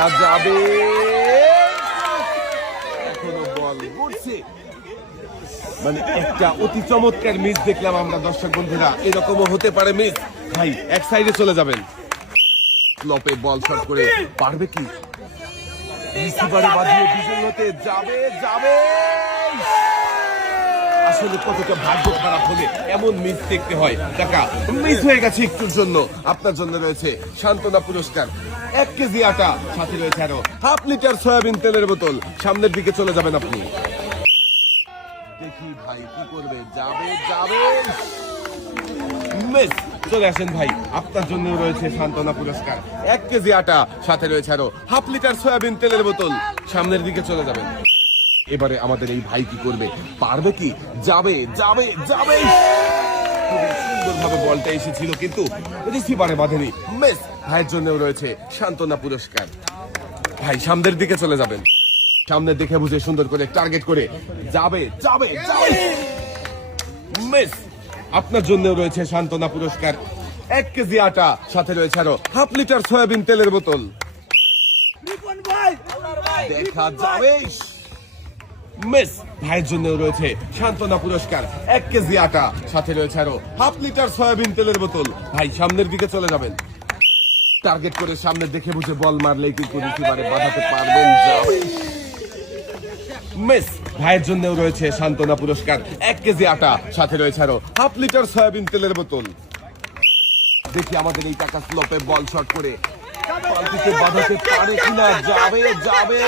দেখা যাবে, এখনো বল উঠছে। মানে একটা অতি চমৎকার মিস দেখলাম আমরা দর্শক বন্ধুরা, এরকমও হতে পারে মিস। ভাই এক সাইডে চলে যাবেন, স্লপে বল শট করে পারবে কি? রিসিভারে বাঁধিয়ে বিজয়ী হতে যাবে যাবে। আসলে কতটা ভাগ্য খারাপ হলে এমন মিস দেখতে হয়। টাকা মিস হয়ে গেছে একটুর জন্য। আপনার জন্য রয়েছে সান্ত্বনা পুরস্কার, 1 কেজি আটা, সাথে রয়েছে আরো হাফ লিটার সয়াবিন তেলের বোতল। সামনের দিকে চলে যাবেন আপনি, দেখি ভাই কি করবে। যাবে যাবে, মিস। চলে আসেন ভাই, আপনার জন্য রয়েছে সান্ত্বনা পুরস্কার, 1 কেজি আটা, সাথে রয়েছে আরো হাফ লিটার সয়াবিন তেলের বোতল। সামনের দিকে চলে যাবেন। এবারে আমাদের এই ভাই কি করবে, পারবে কি? যাবে যাবে যাবে, সুন্দরভাবে বলটা এসেছিল কিন্তু রিসিভারে বাঁধেনি, মিস। ভাইয়ের জন্য রয়েছে সান্ত্বনা পুরস্কার। ভাই সামনের দিকে চলে যাবেন, সামনে দেখে বুঝে সুন্দর করে টার্গেট করে যাবে যাবে যাবে, মিস। আপনার জন্য রয়েছে সান্ত্বনা পুরস্কার, 1 কেজি আটা, সাথে রয়েছে আরো হাফ লিটার সয়াবিন তেলের বোতল। দেখা যাবে, মিস। ভাইয়ের জন্য রয়েছে সান্ত্বনা পুরস্কার, 1 কেজি আটা, সাথে রয়েছে আরো হাফ লিটার সয়াবিন তেলের বোতল। ভাই সামনের দিকে চলে যাবেন, টার্গেট করে সামনে দেখে বুঝে বল মারলেই কিন্তু রিসিভারে বাঁধাতে পারবেন। যাবে, মিস। ভাইয়ের জন্য রয়েছে সান্ত্বনা পুরস্কার, 1 কেজি আটা, সাথে রয়েছে আরো হাফ লিটার সয়াবিন তেলের বোতল। দেখি আমাদের এই টাকা স্লপে বল শট করে পাল্টিতে বাঁধাতে পারে কিনা। যাবে যাবে,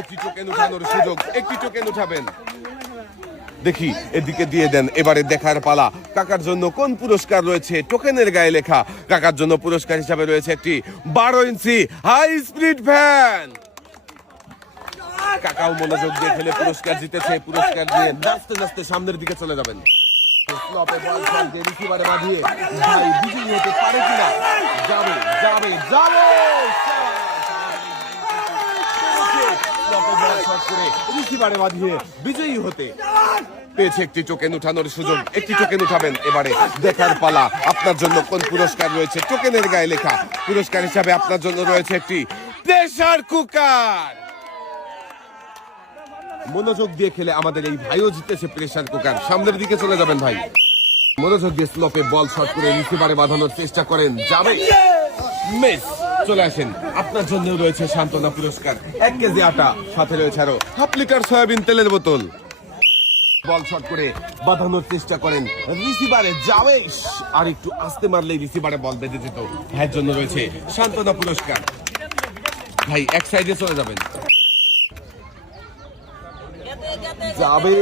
একটি টোকেন উঠানোর সুযোগ, একটি টোকেন উঠাবেন। দেখি এদিকে দিয়ে দেন। এবারে দেখার পালা, কাকার জন্য কোন পুরস্কার রয়েছে। টোকেনের গায়ে লেখা কাকার জন্য পুরস্কার হিসাবে রয়েছে একটি 12 ইঞ্চি হাই স্পিড ফ্যান। কাকাও মনোযোগ দিয়ে খেলে পুরস্কার জিতেছে। পুরস্কার দিয়ে নাচতে নাচতে সামনের দিকে চলে যাবেন। রিসিভারে বাঁধিয়ে ভাই বিজয়ী হতে পারে কিনা। যাবে যাবে যাবে, রিসিভারে বাঁধিয়ে বিজয়ী হতে পেয়েছে একটি টোকেন উঠানোর সুযোগ, একটি টোকেন উঠাবেন। এবারে দেখার পালা, আপনার জন্য কোন পুরস্কার রয়েছে। টোকেনের গায়ে লেখা পুরস্কার হিসাবে আপনার জন্য রয়েছে একটি প্রেসার কুকার। মনোযোগ দিয়ে খেলে আমাদের এই ভাইও জিতেছে প্রেসার কুকার। সামনের দিকে চলে যাবেন ভাই, মনোযোগ দিয়ে স্লপে বল শট করে রিসিভারে বাঁধানোর চেষ্টা করেন। যাবে, মিস। চলে আসেন, আপনার জন্য রয়েছে সান্ত্বনা পুরস্কার, 1 কেজি আটা, সাথে রয়েছে আরো হাফ লিটার সয়াবিন তেলের বোতল। বল শট করে বাঁধানোর চেষ্টা করেন রিসিভারে। যাবে, আর একটু আস্তে মারলেই রিসিভারে বল বেঁধে যেত। ভাইয়ের জন্য রয়েছে সান্ত্বনা পুরস্কার। ভাই এক সাইডে চলে যাবেন। যাবে,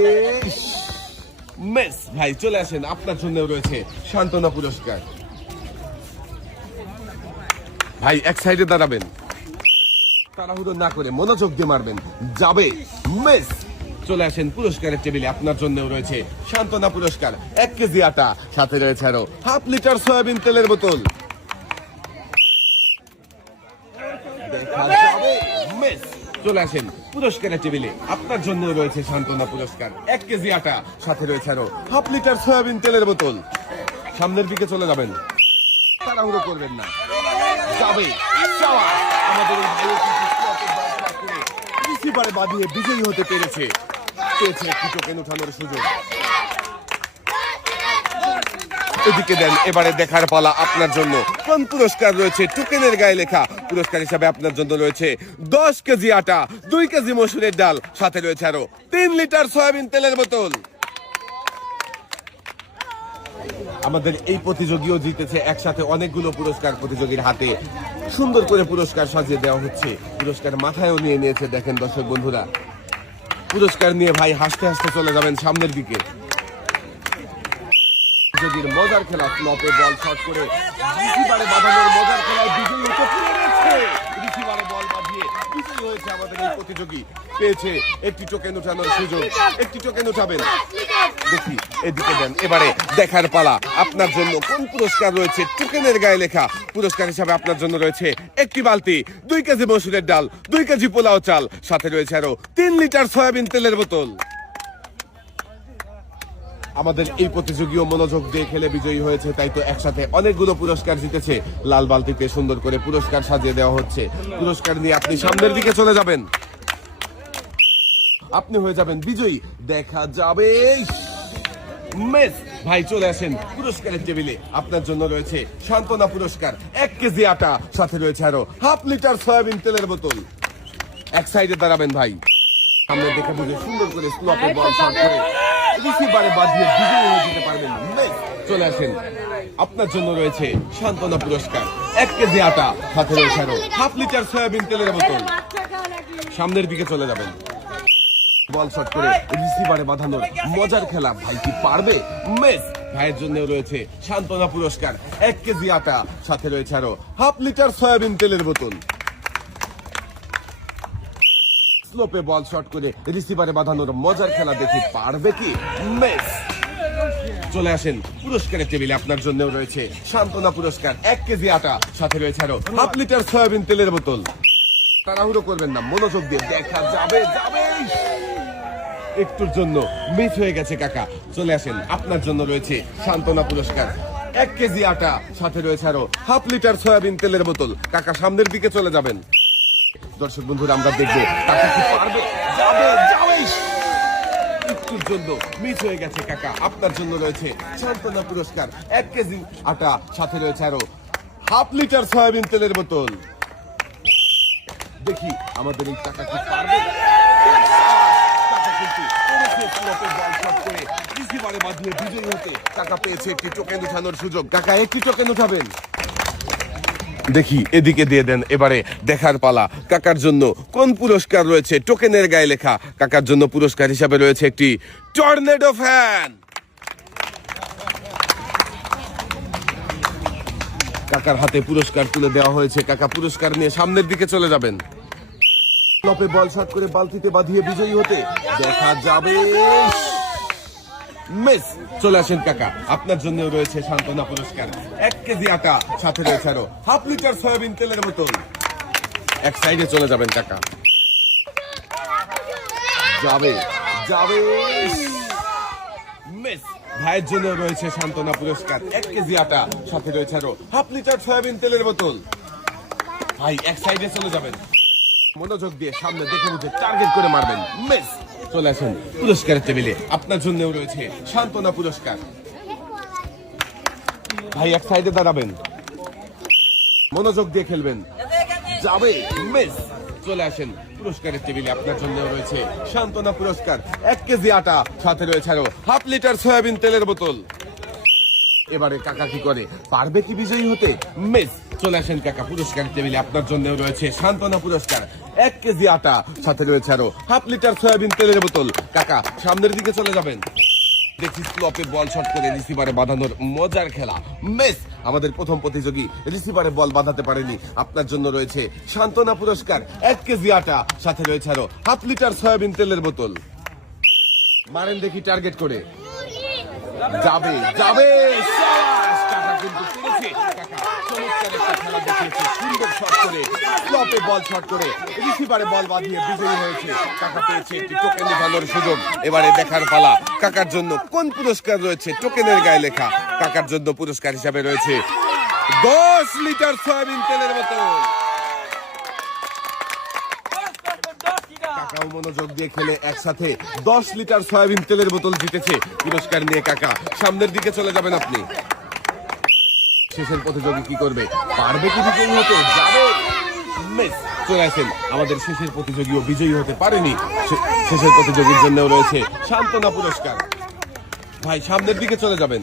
মিস। ভাই চলে আসেন, আপনার জন্য রয়েছে সান্ত্বনা পুরস্কার। ভাই এক সাইডে দাঁড়াবেন, তাড়াহুড়ো না করে মনোযোগ দিয়ে মারবেন। যাবে, মিস। চলে আসেন পুরস্কারের টেবিলে, আপনার জন্য রয়েছে সান্ত্বনা পুরস্কার, 1 কেজি আটা, সাথে রয়েছে আরো হাফ লিটার সয়াবিন তেলের বোতল। দেখা যাবে, মিস। চলে আসেন পুরস্কারের টেবিলে, আপনার জন্য রয়েছে সান্ত্বনা পুরস্কার, 1 কেজি আটা, সাথে রয়েছে আরো হাফ লিটার সয়াবিন তেলের বোতল। সামনের দিকে চলে যাবেন, তাড়াহুড়ো করবেন না। যাবে, আমাদের রিসিভারে বাঁধিয়ে বিজয়ী হতে পেরেছে একটি টোকেন উঠানোর সুযোগ। এদিকে দেন। এবারে দেখার পালা, আপনার জন্য কোন পুরস্কার রয়েছে। টোকেনের গায়ে লেখা পুরস্কার হিসাবে আপনার জন্য রয়েছে 10 কেজি আটা, 2 কেজি মসুরের ডাল, সাথে রয়েছে আরো 3 লিটার সয়াবিন তেলের বোতল। আমাদের এই প্রতিযোগীও জিতেছে একসাথে অনেকগুলো পুরস্কার প্রতিযোগীর হাতে সুন্দর করে পুরস্কার সাজিয়ে দেওয়া হচ্ছে। পুরস্কার মাথায়ও নিয়ে নিয়েছে। দেখেন দর্শক বন্ধুরা, পুরস্কার নিয়ে ভাই হাসতে হাসতে চলে যাবেন সামনের দিকে। মজার খেলা, স্লপে বল শট করে রিসিভারে বাঁধানোর মজার খেলায় বিজয়ী হতে পেরেছে। রিসিভারে বল বাঁধিয়ে বিজয়ী হয়েছে আমাদের এই প্রতিযোগী, পেয়েছে একটি টোকেন উঠানোর সুযোগ, একটি টোকেন উঠাবেন। দেখি এদিকে দেন। এবারে দেখার পালা, আপনার জন্য কোন পুরস্কার রয়েছে। টোকেনের গায়ে লেখা পুরস্কার হিসাবে আপনার জন্য রয়েছে একটি বালতি, 2 কেজি মসুরের ডাল, 2 কেজি পোলাও চাল, সাথে রয়েছে আরো 3 লিটার সয়াবিন তেলের বোতল। আমাদের এই প্রতিযোগীও মনোযোগ দিয়ে খেলে বিজয়ী হয়েছে, তাই তো একসাথে অনেকগুলো পুরস্কার জিতেছে। লাল বালতিতে সুন্দর করে পুরস্কার সাজিয়ে দেওয়া হচ্ছে। পুরস্কার নিয়ে আপনি সামনের দিকে চলে যাবেন, আপনি হয়ে যাবেন বিজয়ী। দেখা যাবে। মেস ভাই চলে আসেন পুরস্কারের টেবিলে। আপনার জন্য রয়েছে সান্ত্বনা পুরস্কার, 1 কেজি আটা, সাথে রয়েছে আরো হাফ লিটার সয়াবিন তেলের বোতল। এক সাইডে দাঁড়াবেন ভাই, সামনে দেখে বুঝে সুন্দর করে স্লপে বল শট করে রিসিভারে বাঁধিয়ে বিজয়ী হয়ে যেতে পারবেন। মেস চলে আসেন, আপনার জন্য রয়েছে সান্ত্বনা পুরস্কার, 1 কেজি আটা, সাথে রয়েছে আরো হাফ লিটার সয়াবিন তেলের বোতল। সামনের দিকে চলে যাবেন, বল শট করে রিসিভারে বাঁধানোর মজার খেলা। ভাই কি পারবে? মেস ভাইয়ের জন্য রয়েছে সান্ত্বনা পুরস্কার, 1 কেজি আটা, সাথে রয়েছে আরো হাফ লিটার সয়াবিন তেলের বোতল। স্লোপে বল শট করে রিসিভারে বাঁধানোর মজার খেলা দেখি পারবে কি মেস। চলে আসেন পুরস্কারের টেবিলে, আপনার জন্য রয়েছে সান্ত্বনা পুরস্কার, 1 কেজি আটা, সাথে রয়েছে আরো হাফ লিটার সয়াবিন তেলের বোতল। তাড়াহুড়ো করবেন না, মনোযোগ দিয়ে দেখা যাবে। একটুর জন্য মিস হয়ে গেছে কাকা। চলে আসেন, আপনার জন্য রয়েছে সান্ত্বনা পুরস্কার, 1 কেজি আটা, সাথে রয়েছে আরো হাফ লিটার সয়াবিন তেলের বোতল। কাকা সামনের দিকে চলে যাবেন। দর্শক বন্ধুরা আমরা দেখবো কাকা কি পারবে। একটুর জন্য মিস হয়ে গেছে কাকা। আপনার জন্য রয়েছে সান্ত্বনা পুরস্কার, 1 কেজি আটা, সাথে রয়েছে আরো হাফ লিটার সয়াবিন তেলের বোতল। দেখি আমাদের এই কাকা কি পারবে। বিজয়ী হতে কাকা পেয়েছে একটি টোকেন উঠানোর সুযোগ। কাকা একটি টোকেন উঠাবেন, দেখি এদিকে দিয়ে দেন। এবারে দেখার পালা কাকার জন্য কোন পুরস্কার রয়েছে। টোকেনের গায়ে লেখা কাকার জন্য পুরস্কার হিসাবে রয়েছে একটি টর্নেডো ফ্যান। কাকার হাতে পুরস্কার তুলে দেওয়া হয়েছে। কাকা পুরস্কার নিয়ে সামনের দিকে চলে যাবেন। টপে বল শট করে বালতিতে বাঁধিয়ে বিজয়ী হতে দেখা যাবে। মিস চলে আসেন কাকা, আপনার জন্য রয়েছে সান্ত্বনা পুরস্কার, 1 কেজি আটা, সাথে রয়েছে আরো হাফ লিটার সয়াবিন তেলের বোতল। এক সাইডে চলে যাবেন কাকা। যাবে মিস ভাইয়ের জন্য রয়েছে সান্ত্বনা পুরস্কার, 1 কেজি আটা, সাথে রয়েছে আরো হাফ লিটার সয়াবিন তেলের বোতল। ভাই এক সাইডে চলে যাবেন, মনোযোগ দিয়ে সামনে দেখে বুঝে টার্গেট করে মারবেন। মিস চলে আসেন পুরস্কারের টেবিলে, আপনার জন্য রয়েছে সান্ত্বনা পুরস্কার। ভাই এক সাইডে দাঁড়াবেন, মনোযোগ দিয়ে খেলবেন। যাবে মিস চলে আসেন পুরস্কারের টেবিলে, আপনার জন্য রয়েছে সান্ত্বনা পুরস্কার, 1 কেজি আটা, সাথে রয়েছে আরো হাফ লিটার সয়াবিন তেলের বোতল। এবারে কাকা কি করে, পারবে কি বিজয়ী হতে? মিস চলে আসেন কাকা পুরস্কারের টেবিলে, আপনার জন্য রয়েছে সান্ত্বনা পুরস্কার, 1 কেজি আটা, সাথে রয়েছে আরো হাফ লিটার সয়াবিন তেলের বোতল। কাকা সামনের দিকে চলে যাবেন। দেখি স্লপে বল শট করে রিসিভারে বাঁধানোর মজার খেলা। মিস আমাদের প্রথম প্রতিযোগী রিসিভারে বল বাঁধাতে পারেনি, আপনার জন্য রয়েছে সান্ত্বনা পুরস্কার, 1 কেজি আটা, সাথে রয়েছে আরো হাফ লিটার সয়াবিন তেলের বোতল। মারেন দেখি টার্গেট করে। যাবে কাকা কিন্তু পেরেছে। কাকা চমৎকার একটা খেলা দেখিয়েছে, সুন্দর শট করে স্লপে বল শট করে রিসিভারে বল বাঁধিয়ে বিজয়ী হয়েছে। কাকা পেয়েছে একটি টোকেন উঠানোর সুযোগ। এবারে দেখার পালা কাকার জন্য কোন পুরস্কার রয়েছে। টোকেনের গায়ে লেখা কাকার জন্য পুরস্কার হিসাবে রয়েছে 10 লিটার সয়াবিন তেলের বোতল। কাকাও মনোযোগ দিয়ে খেলে একসাথে 10 লিটার সয়াবিন তেলের বোতল জিতেছে। পুরস্কার নিয়ে কাকা সামনের দিকে চলে যাবেন আপনি। শেষের প্রতিযোগী কি করবে, পারবে কি বিজয়ী হতে? যাবে মিস চলে আসেন, আমাদের শেষের প্রতিযোগীও বিজয়ী হতে পারেনি। শেষের প্রতিযোগীর জন্য রয়েছে সান্ত্বনা পুরস্কার। ভাই সামনের দিকে চলে যাবেন।